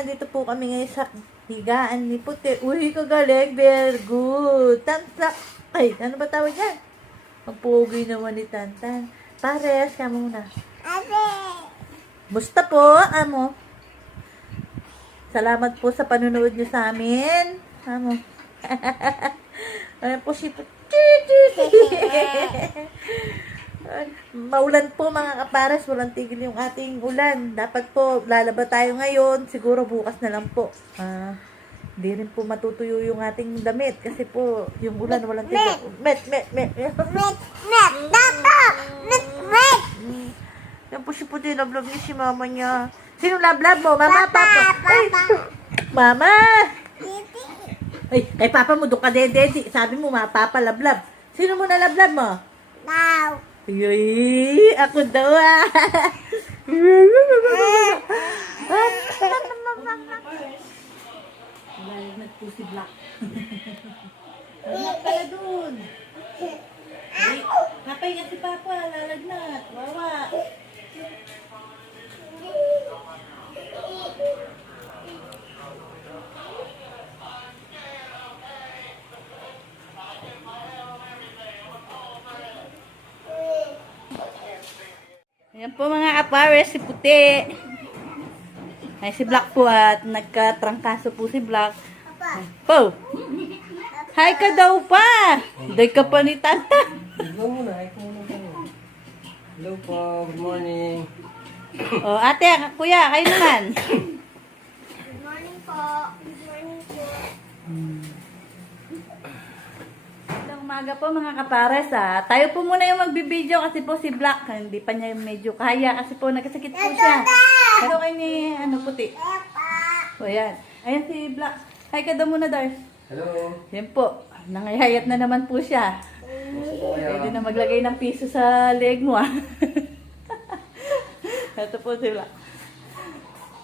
nandito po kami ngayon sa higaan ni Puti. Uy, kagaling. Very good. Tantan. Ay, ano ba tawag yan? Ang pogi naman ni Tantan. Pares, ka muna. Musta po, amo? Salamat po sa panunood nyo sa amin. Amo. Ayan po si Puti. Maulan po mga kapares, walang tigil yung ating ulan. Dapat po, lalaba tayo ngayon. Siguro bukas na lang po. Hindi rin po matutuyo yung ating damit. Kasi po, yung ulan walang tigil. Yan po si Puti, lablab niya si mama niya. Sino lablab mo? Mama, papa? Ay, mama! Ay, kay papa mo, doon ka dede. Sabi mo, papa, lablab. Sino mo na lablab mo? Ay, ako daw Lalagnat po si Black. Lalagnat pala dun. Ay, kapahinga si Papa, lalagnat. Wawa. Ayan po mga kapares, si Puti. Ay, si Black po at nagkatrangkaso po si Black. Po! Hi ka daw pa! Day ka pa ni Tata. Hello po, good morning. O, ate, kuya, kayo naman. Good morning po. Good morning po. Magandang umaga po mga kapares Tayo po muna yung magbibideo kasi po si Black, hindi pa niya medyo kaya kasi po nagkasakit po siya. Pero kay ni Puti. O yan. Ayan si Black. Hi ka daw muna, Dars. Hello. Yan po. Nangayayat na naman po siya. Pwede na maglagay ng piso sa leg mo Ito po si Black.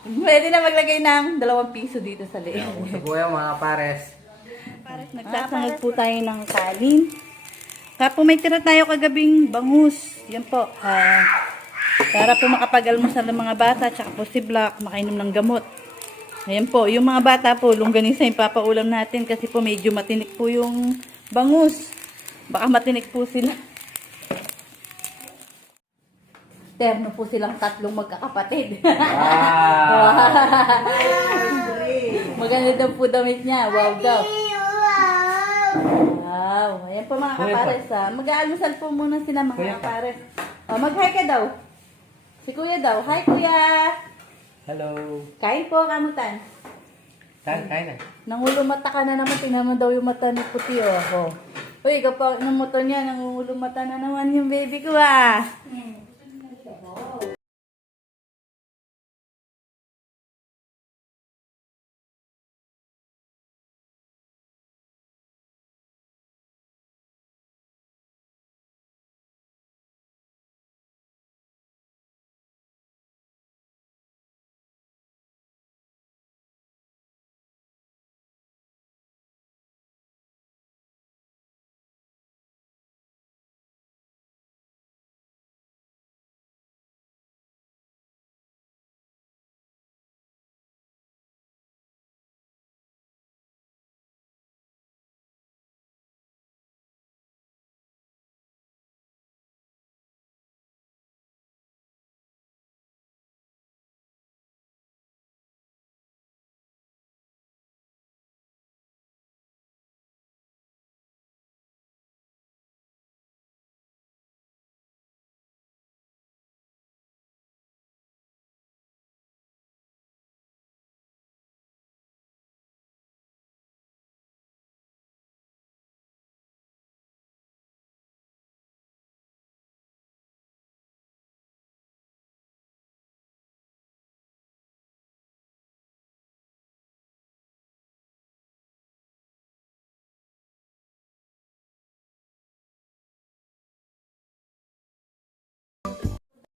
Pwede na maglagay ng 2 piso dito sa leg. Gusto po yung mga pares. Nagsasangag po tayo ng kanin. Kaya po may tira tayo kagabing bangus. Yan po. Para po makapagalmusal ng mga bata. Tsaka po si Black makainom ng gamot. Ayan po. Yung mga bata po, longganisa yung papaulam natin. Kasi po medyo matinik po yung bangus. Baka matinik po sila. Terno po silang 3 magkakapatid. Wow! Maganda daw po damit niya. Wow daw. Wow. Ayan po mga kapares Mag-aalmusal po muna sila mga kapares. Mag-hi ka daw. Si kuya daw. Hi kuya. Hello. Kain po, kamutan. Kain na. Nangulumata ka na naman. Tingnan mo daw yung mata ni Puti. Uy, ikaw pa ng motor niya. Nangulumata na naman yung baby ko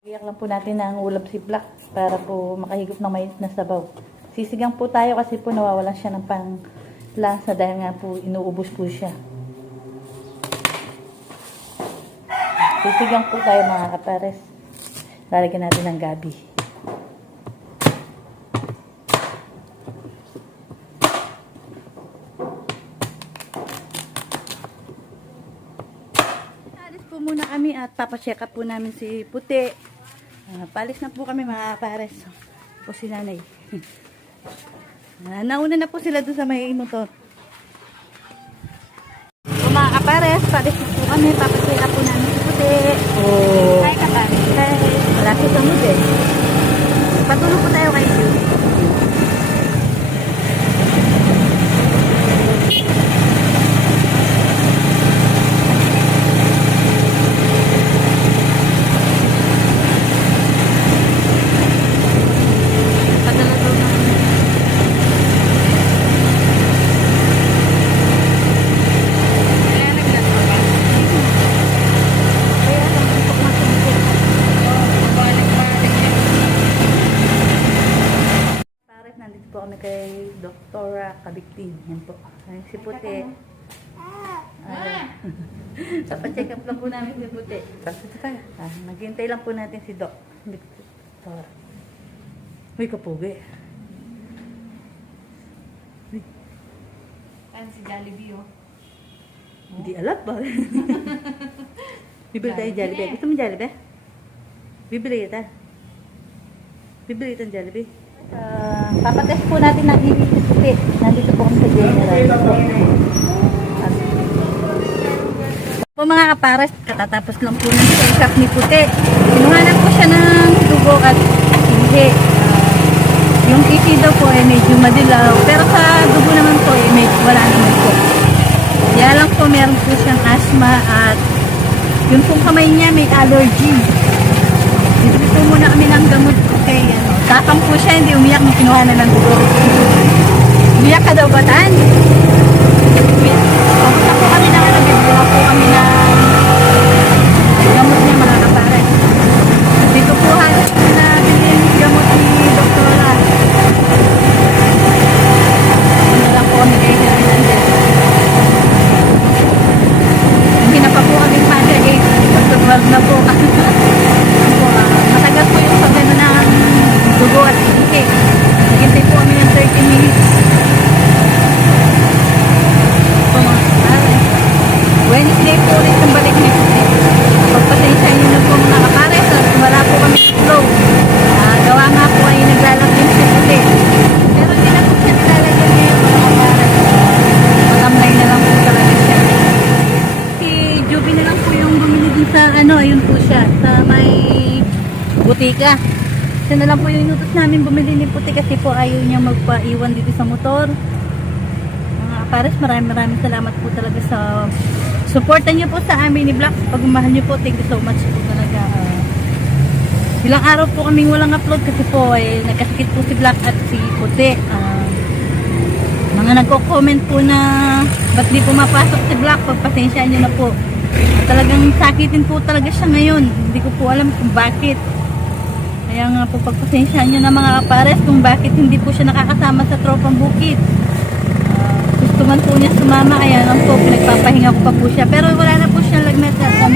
Iyak lang po natin na ang ulam si Black para po makahigop ng mainit na sabaw. Sisigang po tayo kasi po nawawalan siya ng panglasa dahil nga po inuubos po siya. Sisigang po tayo mga kapares. Lalagyan natin ng gabi. at papacheck up po namin si Puti. Palis na po kami mga kapares. Po si nanay. Nauna na po sila doon sa may motor. So, mga kapares, palis na po kami. Papacheck up po namin si Puti. Oh. Kaya kapares. Wala siya sa mood eh. Patulog po tayo kay Julie. Nandito po kami kay Dr. Kabiktin. Yan po. Ay, si Puti. Papacheck up lang po namin si Puti. Naghintay lang po natin si Doc. Dr. Uy, kapugi. Uy. Saan si Jollibee, oh? Hindi alam ba? Bibili tayo Jollibee. Gusto mo Jollibee? Bibili kita. Bibili kita Jollibee. Papatest po natin ng Puti. Nandito po kami sa General. Po mga kapares, katatapos lang po ng check-up ni Puti. Kinuhanan po siya ng dugo at hindi. Yung EP daw po ay medyo madilaw. Pero sa dugo naman po ay medyo wala naman po. Kaya lang po meron po siyang asthma at yung pong kamay niya may allergy. Bibili po muna kami ng gamot kay ano. Tapang po siya, hindi umiyak nung kinuha na ng dugo. Umiyak ka daw ba, Tan? Papunta po kami na ano, bibili po kami na gamot niya mga kapares. Dito po halos na bilhin yung gamot ni Doktora. Ano lang po kami kayo na pinansin. Hindi na pa po kami Mother 8. Magtutwag na po. Matagal po yung pagano ng dugo at ihi. Naghintay po kami ng 30 minutes. Po mga kapares. Wednesday po ulit ang balik ni Puti. Pagpasensya nyo na po mga kapares at wala po kami flow. Gawa nga po ay naglalagyan si Puti. Pero hindi na po siya nilalagyan ngayon mga kapares. Matamlay na lang po talaga siya. Si Juby na lang po yung bumili din sa ano, ayun po siya, sa may butika. Siya na lang po yung inutos namin bumili ni Puti kasi po ayaw niya magpaiwan dito sa motor. Mga kapares, maraming salamat po talaga sa supportan niyo po sa amin ni Black. Pag umahal niyo po, thank you so much po talaga. Ilang araw po kaming walang upload kasi po nagkasakit po si Black at si Puti. Mga nagko-comment po na ba't di pumapasok si Black, pagpasensyaan niyo na po. Talagang sakitin po talaga siya ngayon. Hindi ko po alam kung bakit. Kaya nga po pagpasensyaan niyo na mga kapares kung bakit hindi po siya nakakasama sa tropang bukid. Gusto man po niya sumama, kaya lang po pinagpapahinga ko pa po siya. Pero wala na po siya lagnat at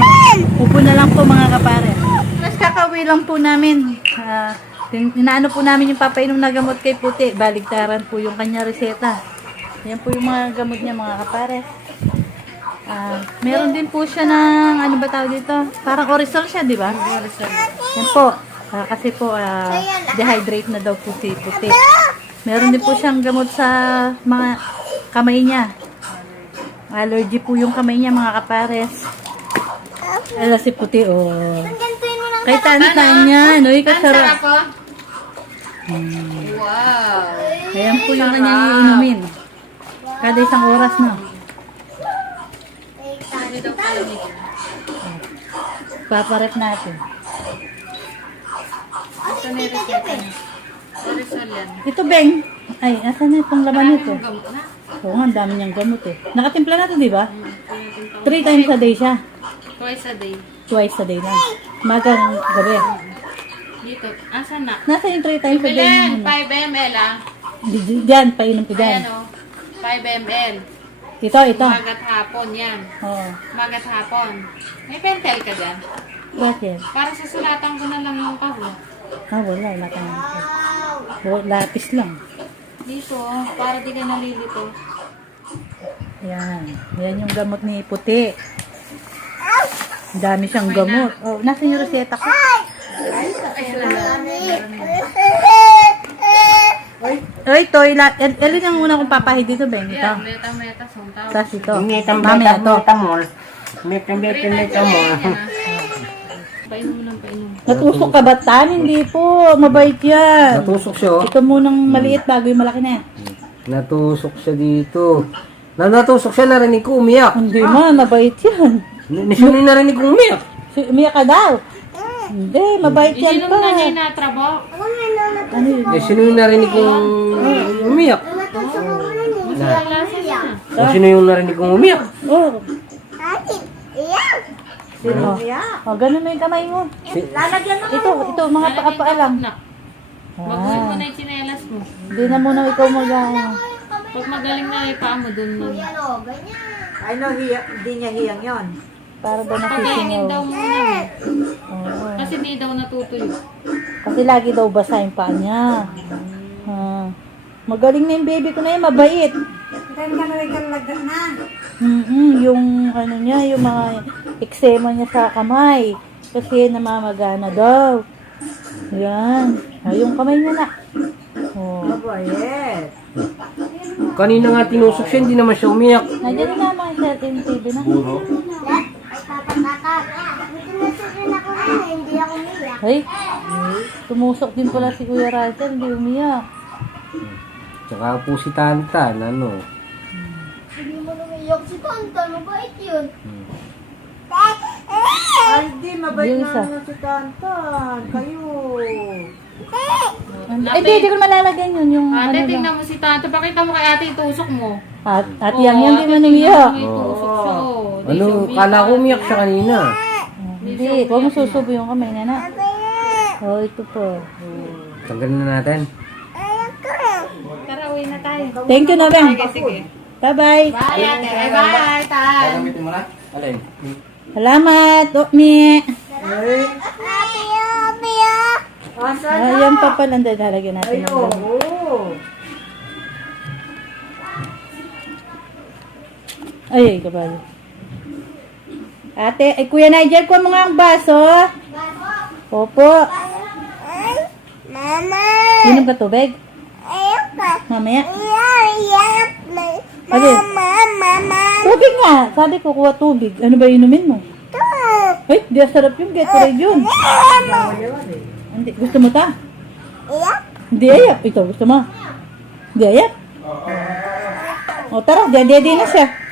upo na lang po mga kapares. Mas kakauwi lang po namin. Inaano po namin yung papainom na gamot kay Puti. Baligtaran po yung kanya reseta. Yan po yung mga gamot niya mga kapares. Meron din po siya ng ano ba tawag dito? Parang Orisol siya, di ba? Yan po. Kasi po dehydrate na daw po si Puti. Meron din po siyang gamot sa mga kamay niya. Allergy po yung kamay niya mga kapares. Ala si Puti oh. Kay Tantan niya, no? Ikasarap. Wow! Ayan po yung kanyang iinumin. Kada isang oras na. Paparep natin. Ito na yung reseta niya. Orisol yan. Ito, Beng. Ay, asan na itong laman nito? Maraming gamot na. Oo nga, ang dami niyang gamot eh. Nakatimpla na ito, di ba? 3 times a day siya. Twice a day. Twice a day lang. Magang gabi. Dito. Asan na? Nasa yung 3 times a day? Bilen, 5 ml ah. Diyan, painom ko dyan. Ayan o. 5 ml. Ito. Umagat hapon yan. Oo. Umagat hapon. May pentel ka dyan. Bakit? Para susulatan ko na lang yung kahon. Wala. Lapis lang. Dito, para di ka nalilito. Yan. Yan yung gamot ni Puti. Dami siyang gamot. Oh, nasa yung reseta ko? Ay, toy la. Alin ang una kong papahid dito, Beng? Ito. Yan, meta, sontaw. Tapos ito. Metamol. Mamaya to. Metamol. Painom mo ng painom. Natusok ka ba, Tan? Hindi po. Mabait yan. Natusok siya, oh. Ito munang maliit bago yung malaki na yan. Natusok siya dito. Natusok siya, narinig ko umiyak. Hindi man, mabait yan. Sino yung narinig ko umiyak? Umiyak ka daw. Hindi, mabait yan Isinom pa. na niya yung natrabo. Ano yun? Sino yung narinig kong umiyak? Wala siya. O sino yung narinig kong umiyak? Oh, Iyak. oh, ganun mo yung kamay mo. Ito, mga paa lang. Magbuhin mo na yung tsinelas mo. Hindi na muna ikaw Pag magaling na yung paa mo, dun mo. Yan o, ganyan. Ay no, hindi niya hiyang yon. para daw Pagahingin daw nakisingaw. muna. Oo. Kasi di daw natutuyo. Kasi lagi daw basa yung paa niya. Magaling na yung baby ko na yun, mabait. Yung ano niya, yung mga eksema niya sa kamay. Kasi namamagana daw. Yan. Yung kamay niya na. Oh. Mabait. Kanina nga tinusok siya, hindi naman siya umiyak. Nandiyan na naman siya sa TV na. Ay, papatakak. Tinusukin ako na, hindi ako umiyak. Ay, tumusok din pala si Kuya Russell, hindi umiyak. Tsaka po si Tantan, ano. Hindi mo umiyak si Tanta, mabait yun. Ay, hindi, mabait Yung na isa. naman si Tantan. Kayo. Hindi ko malalagyan yun. Yung Ate, ano tingnan lang. mo si Tato. Pakita mo kay ate, itusok mo. At yang di man umiyak. Itusok siya. oh. Di Ano, siya umiyak. kala ko umiyak siya kanina. Hindi, huwag mo susubo yung kamay na na. Oh, ito po. Tanggalin na natin. Tara, uwi na tayo. Thank you na, Ben. Sige. Bye-bye. Bye, ate. Bye, tay. Gagamitin mo na? Alin? Salamat, Okmi. Asa? Ayan pa pala, lalagyan natin. Ay, ng oo. ganun. Ay, kabalo. Ate, ay Kuya Nigel, kuha mo nga ang baso. Opo. Mama! Inom ka tubig? Ayoko. Mamaya. Iyak. Ano? Mama! Tubig nga. Sabi ko, kuha tubig. Ano ba inumin mo? Ay, di sarap yung Gatorade yun. Hindi, gusto mo ta? Iyak. Hindi ayak. Ito, gusto mo? Hindi ayak. O tara, di na siya.